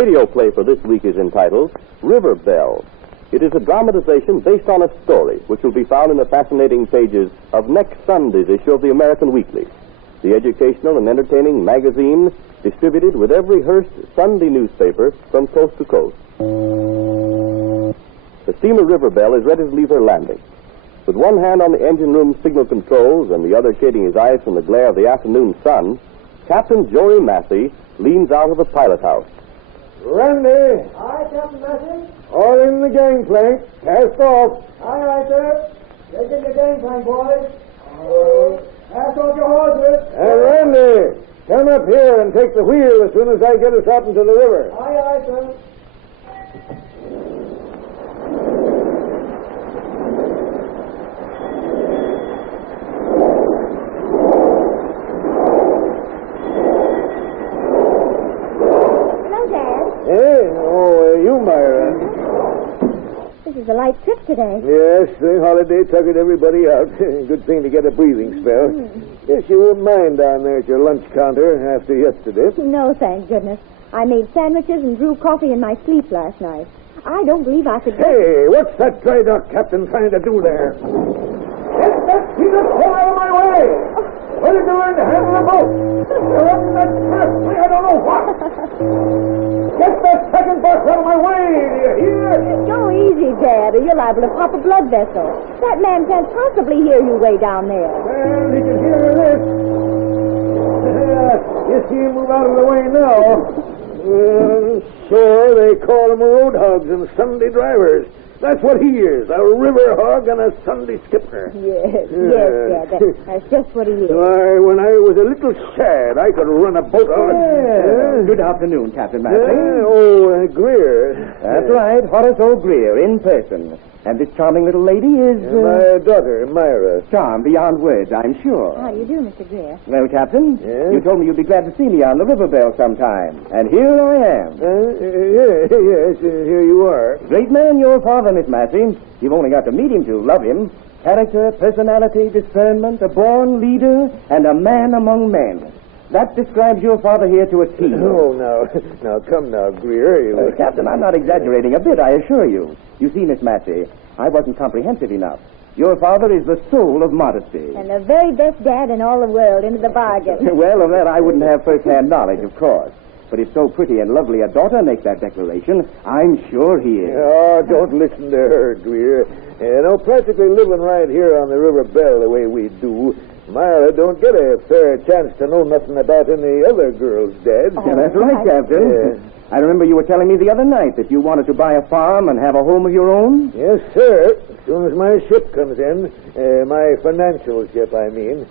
radio play for this week is entitled River Belle. It is a dramatization based on a story which will be found in the fascinating pages of next Sunday's issue of the American Weekly, the educational and entertaining magazine distributed with every Hearst Sunday newspaper from coast to coast. The steamer River Belle is ready to leave her landing. With one hand on the engine room signal controls and the other shading his eyes from the glare of the afternoon sun, Captain Joey Massey leans out of the pilot house. Randy! Aye, Captain Massey? All in the gangplank. Cast off. Aye, aye, sir. Get in the gangplank, boys. Cast off your hoses. And Randy, come up here and take the wheel as soon as I get us out into the river. Aye, aye, sir. This is a light trip today. Yes, the holiday tuckered everybody out. Good thing to get a breathing spell. Guess you won't mind down there at your lunch counter after yesterday. No, thank goodness. I made sandwiches and brewed coffee in my sleep last night. I don't believe I could... Hey, what's that dry dock captain trying to do there? Get that piece of coal out of my way! What did you learn to handle a boat? You're up in that trap, I don't know what! Get that second box out of my way, do you hear? Go easy, Dad, or you're liable to pop a blood vessel. That man can't possibly hear you way down there. Well, he can hear this. You see him move out of the way now. Sure, they call them road hogs and Sunday drivers. That's what he is, a river hog and a Sunday skipper. Yes, Dad, that's just what he is. Why, when I was a little shad, I could run a boat out. Good afternoon, Captain Massey. Greer. That's right, Horace O'Greer in person. And this charming little lady is... my daughter, Myra. Charmed beyond words, I'm sure. How do you do, Mr. Greer? Well, Captain, Yes? you told me you'd be glad to see me on the River Belle sometime. And here I am. Yes, here you are. Great man, your father, Miss Massey. You've only got to meet him to love him. Character, personality, discernment, a born leader, and a man among men. That describes your father here to a T. Oh, now, come now, Greer. Captain, I'm not exaggerating a bit, I assure you. You see, Miss Massey, I wasn't comprehensive enough. Your father is the soul of modesty. And the very best dad in all the world, into the bargain. Well, of that I wouldn't have first-hand knowledge, of course. But if so pretty and lovely a daughter makes that declaration, I'm sure he is. Oh, don't listen to her, Greer. Practically living right here on the River Belle the way we do, Myra don't get a fair chance to know nothing about any other girl's dad. Yeah, that's right, Captain. I remember you were telling me the other night that you wanted to buy a farm and have a home of your own. Yes, sir. As soon as my ship comes in, my financial ship, I mean,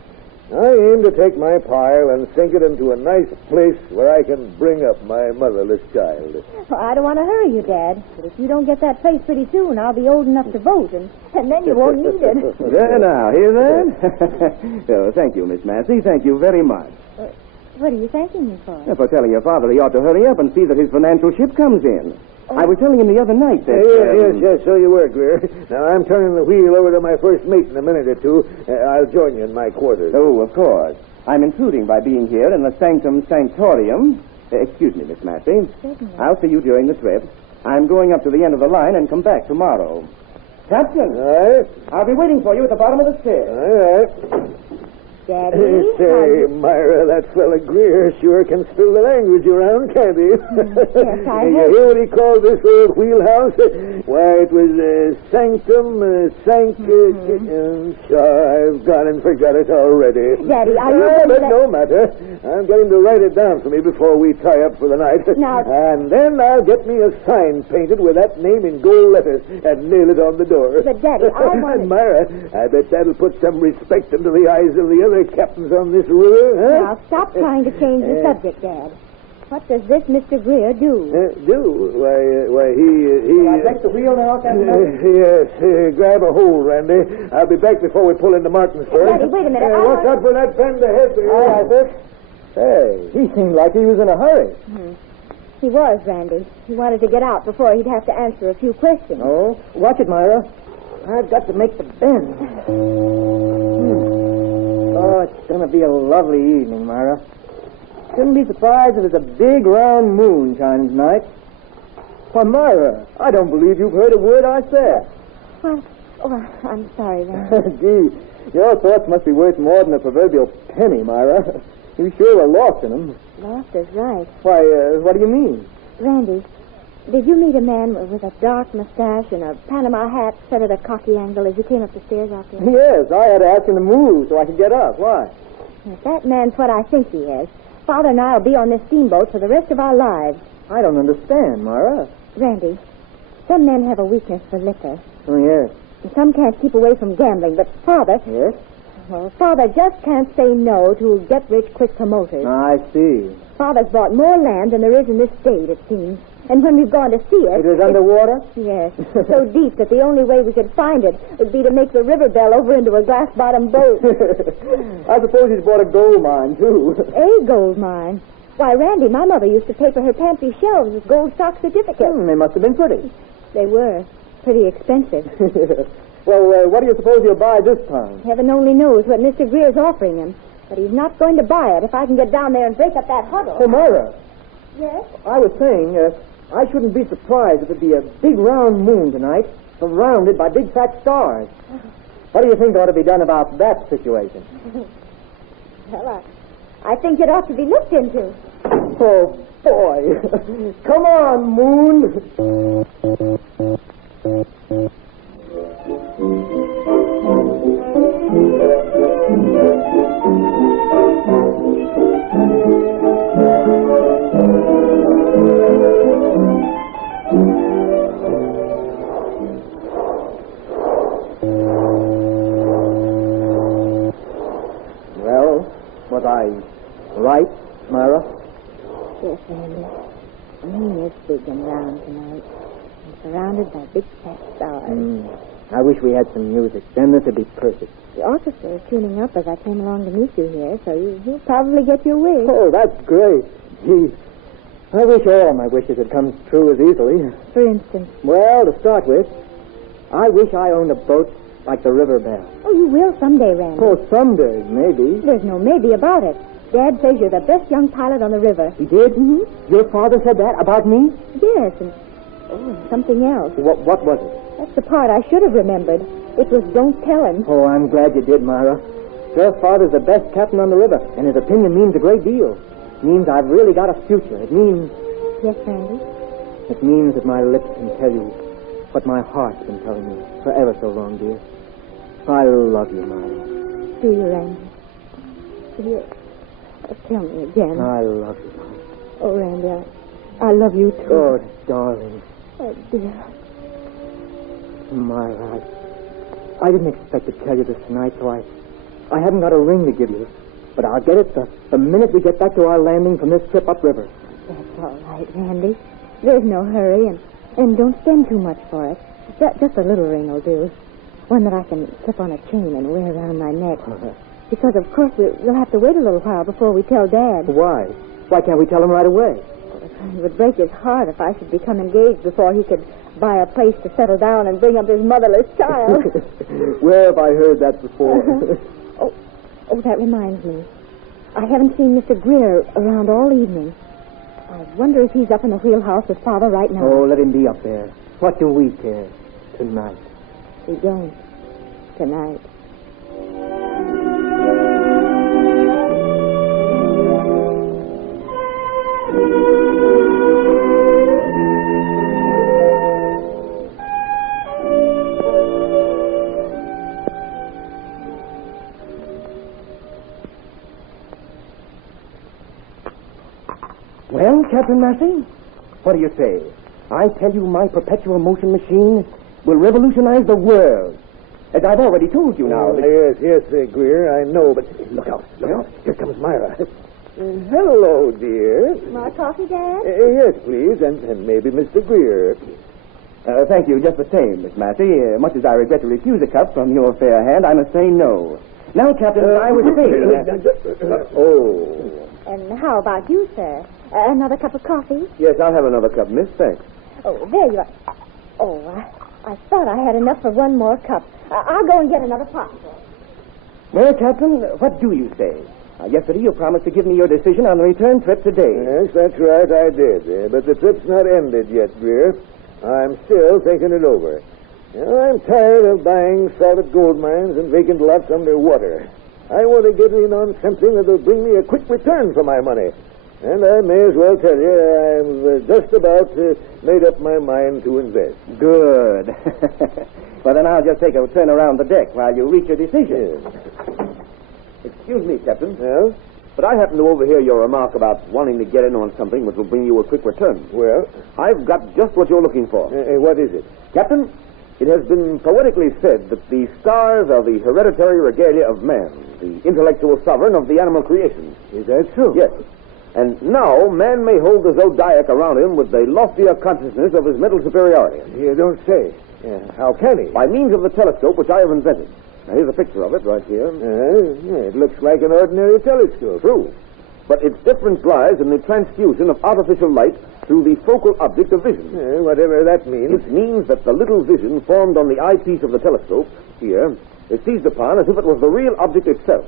I aim to take my pile and sink it into a nice place where I can bring up my motherless child. Well, I don't want to hurry you, Dad. But if you don't get that place pretty soon, I'll be old enough to vote, and then you won't need it. There now, hear that? Oh, thank you, Miss Massey. Thank you very much. What are you thanking me for? For telling your father he ought to hurry up and see that his financial ship comes in. I was telling him the other night that... Yes, so you were, Greer. Now, I'm turning the wheel over to my first mate in a minute or two. I'll join you in my quarters. Oh, of course. I'm intruding by being here in the sanctum sanctorium. Excuse me, Miss Massey. Certainly. I'll see you during the trip. I'm going up to the end of the line and come back tomorrow. Captain! Aye? I'll be waiting for you at the bottom of the stairs. All right. Daddy? Say, Myra, that fella Greer sure can spill the language around, can't he? Yes, I You have. hear what he called this old wheelhouse? Why, it was sanctum, I've gone and forgot it already. Daddy, are you going But to... no matter. I'm getting to write it down for me before we tie up for the night. Now- And then I'll get me a sign painted with that name in gold letters and nail it on the door. But, Daddy, I want... Myra, I bet that'll put some respect into the eyes of the other captains on this river, huh? Now, stop trying to change the subject, Dad. What does this Mr. Greer do? Do? Why, he... I take the wheel now, Captain? Yes, grab a hold, Randy. I'll be back before we pull into Martinsburg. Daddy, wait a minute. Watch out for that bend ahead there. All right, Dick. Hey, he seemed like he was in a hurry. He was, Randy. He wanted to get out before he'd have to answer a few questions. Oh, watch it, Myra. I've got to make the bend. Oh, it's going to be a lovely evening, Myra. Shouldn't be surprised if there's a big round moon shining tonight. Why, Myra, I don't believe you've heard a word I said. Well, I'm sorry, Randy. Gee, your thoughts must be worth more than a proverbial penny, Myra. You sure were lost in them. Lost is right. Why, what do you mean? Randy, did you meet a man with a dark mustache and a Panama hat set at a cocky angle as you came up the stairs out there? Yes, I had to ask him to move so I could get up. Why? If that man's what I think he is, Father and I will be on this steamboat for the rest of our lives. I don't understand, Myra. Randy, some men have a weakness for liquor. Oh, yes. And some can't keep away from gambling, but Father... Yes? Well, Father just can't say no to get-rich-quick promoters. I see. Father's bought more land than there is in this state, it seems. And when we've gone to see it... It was underwater? Yes, so deep that the only way we could find it would be to make the River Belle over into a glass-bottom boat. I suppose he's bought a gold mine, too. A gold mine? Why, Randy, my mother used to paper her pantry shelves with gold stock certificates. They must have been pretty. They were. Pretty expensive. Well, what do you suppose he'll buy this time? Heaven only knows what Mr. Greer's offering him. But he's not going to buy it if I can get down there and break up that huddle. Oh, Myra. Yes? I was saying, I shouldn't be surprised if there'd be a big round moon tonight, surrounded by big fat stars. What do you think ought to be done about that situation? Well, I think it ought to be looked into. Oh, boy. Come on, moon. Well, was I right, Myra? Yes, Randy. The moon is big and round tonight. And surrounded by big fat stars. I wish we had some music. Then this would be perfect. The orchestra is tuning up as I came along to meet you here, so you'll probably get your wish. Oh, that's great. Gee, I wish all my wishes had come true as easily. For instance? Well, to start with, I wish I owned a boat like the River Belle. Oh, you will someday, Randy. Oh, someday, maybe. There's no maybe about it. Dad says you're the best young pilot on the river. He did? Mm-hmm. Your father said that about me? Yes, and something else. What was it? That's the part I should have remembered. It was don't tell him. Oh, I'm glad you did, Myra. Your father's the best captain on the river, and his opinion means a great deal. It means I've really got a future. It means... Yes, Randy? It means that my lips can tell you what my heart's been telling you for ever so long, dear. I love you, Myra. Do you, Randy? Do you? Tell me again. I love you, Myra. Oh, Randy, I love you, too. Oh, darling. Oh, dear. Myra, I didn't expect to tell you this tonight, so I haven't got a ring to give you. But I'll get it the minute we get back to our landing from this trip upriver. That's all right, Randy. There's no hurry, and don't spend too much for it. Just a little ring will do. One that I can slip on a chain and wear around my neck. Because, of course, we'll have to wait a little while before we tell Dad. Why? Why can't we tell him right away? It would break his heart if I should become engaged before he could buy a place to settle down and bring up his motherless child. Where have I heard that before? Oh, that reminds me. I haven't seen Mr. Greer around all evening. I wonder if he's up in the wheelhouse with Father right now. Oh, let him be up there. What do we care? Tonight. We don't. Tonight. Well, Captain Massey, what do you say? I tell you, my perpetual motion machine will revolutionize the world. As I've already told you now. Yes, Greer, I know, but look out. Here comes Myra. Hello, dear. More coffee, Dad? Yes, please, and maybe Mr. Greer. Thank you just the same, Miss Massey. Much as I regret to refuse a cup from your fair hand, I must say no. Now, Captain, I was saying... Oh. And how about you, sir? Another cup of coffee? Yes, I'll have another cup, miss. Thanks. Oh, there you are. Oh, I thought I had enough for one more cup. I'll go and get another pot. Well, Captain, what do you say? Yesterday you promised to give me your decision on the return trip today. Yes, that's right, I did. But the trip's not ended yet, dear. I'm still thinking it over. I'm tired of buying solid gold mines and vacant lots underwater. I want to get in on something that'll bring me a quick return for my money. And I may as well tell you, I've just about made up my mind to invest. Good. Well, then I'll just take a turn around the deck while you reach your decision. Excuse me, Captain, Well, but I happen to overhear your remark about wanting to get in on something which will bring you a quick return. well, I've got just what you're looking for. what is it? Captain, it has been poetically said that the stars are the hereditary regalia of man, the intellectual sovereign of the animal creation. Is that true? Yes. And now man may hold the zodiac around him with the loftier consciousness of his mental superiority. You don't say. How can he? By means of the telescope which I have invented. Now, here's a picture of it right here. It looks like an ordinary telescope. True. But its difference lies in the transfusion of artificial light through the focal object of vision. Whatever that means. It means that the little vision formed on the eyepiece of the telescope, here, is seized upon as if it was the real object itself.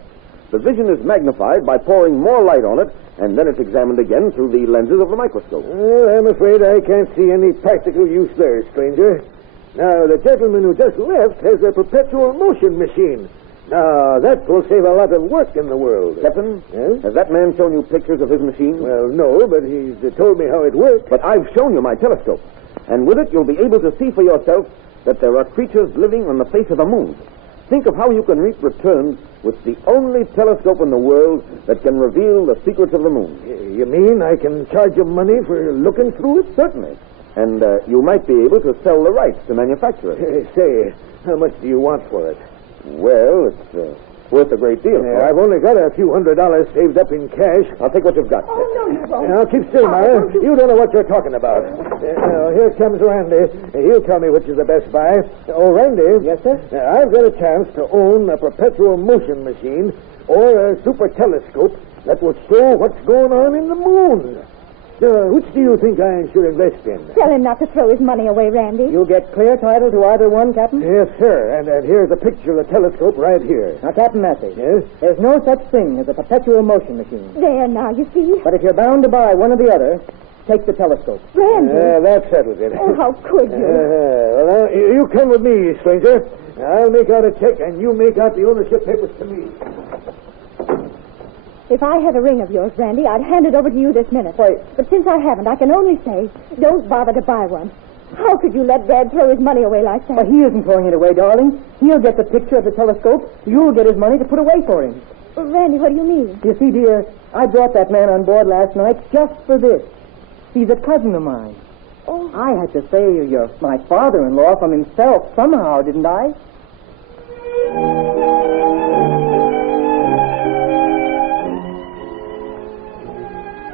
The vision is magnified by pouring more light on it, and then it's examined again through the lenses of the microscope. Well, I'm afraid I can't see any practical use there, stranger. Now, the gentleman who just left has a perpetual motion machine. Now, that will save a lot of work in the world. Captain, Yes? has that man shown you pictures of his machine? Well, no, but he's told me how it works. But I've shown you my telescope. And with it, you'll be able to see for yourself that there are creatures living on the face of the moon. Think of how you can reap returns with the only telescope in the world that can reveal the secrets of the moon. You mean I can charge him money for looking through it? Certainly. And you might be able to sell the rights to manufacture it. Say, how much do you want for it? Well, it's worth a great deal. I've only got a few $100 saved up in cash. I'll take what you've got. Oh, no, you won't. Now, keep still, Myra. You don't know what you're talking about. Here comes Randy. He'll tell me which is the best buy. Oh, Randy. Yes, sir? I've got a chance to own a perpetual motion machine or a super telescope that will show what's going on in the moon. Which do you think I should invest in? Tell him not to throw his money away, Randy. You'll get clear title to either one, Captain? Yes, sir. And here's a picture of the telescope right here. Now, Captain Massey. Yes? There's no such thing as a perpetual motion machine. There now, you see. But if you're bound to buy one or the other, take the telescope. Randy. That settles it. Oh, how could you? Well, now, you come with me, stranger. I'll make out a check, and you make out the ownership papers to me. If I had a ring of yours, Randy, I'd hand it over to you this minute. Why- But since I haven't, I can only say, don't bother to buy one. How could you let Dad throw his money away like that? But he isn't throwing it away, darling. He'll get the picture of the telescope. You'll get his money to put away for him. Randy, what do you mean? You see, dear, I brought that man on board last night just for this. He's a cousin of mine. Oh. I had to say you're my father-in-law from himself somehow, didn't I?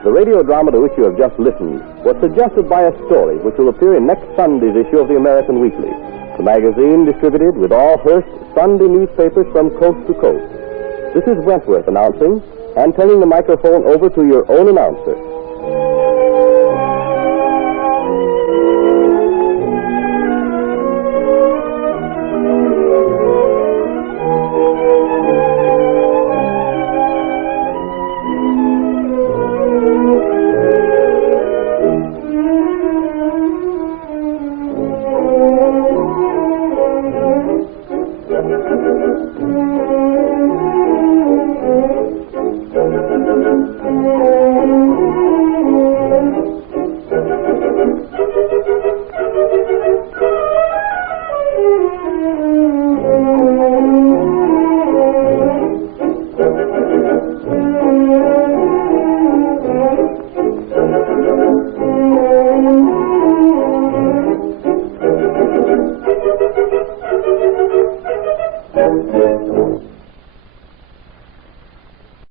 The radio drama to which you have just listened was suggested by a story which will appear in next Sunday's issue of the American Weekly, the magazine distributed with all Hearst Sunday newspapers from coast to coast. This is Wentworth announcing and turning the microphone over to your own announcer.